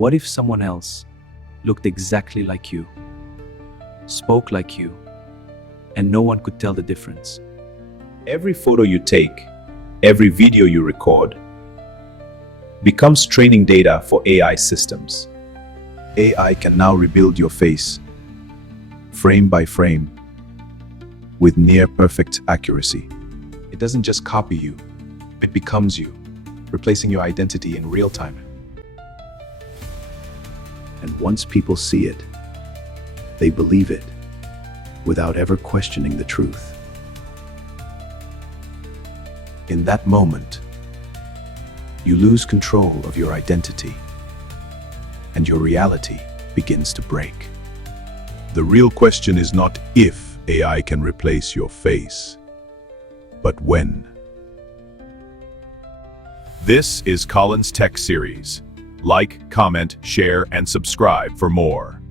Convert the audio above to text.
What if someone else looked exactly like you, spoke like you, and no one could tell the difference? Every photo you take, every video you record, becomes training data for AI systems. AI can now rebuild your face, frame by frame, with near-perfect accuracy. It doesn't just copy you, it becomes you, replacing your identity in real time. And once people see it, they believe it, without ever questioning the truth. In that moment, you lose control of your identity, and your reality begins to break. The real question is not if AI can replace your face, but when. This is Colin's Tech Series. Like, comment, share, and subscribe for more.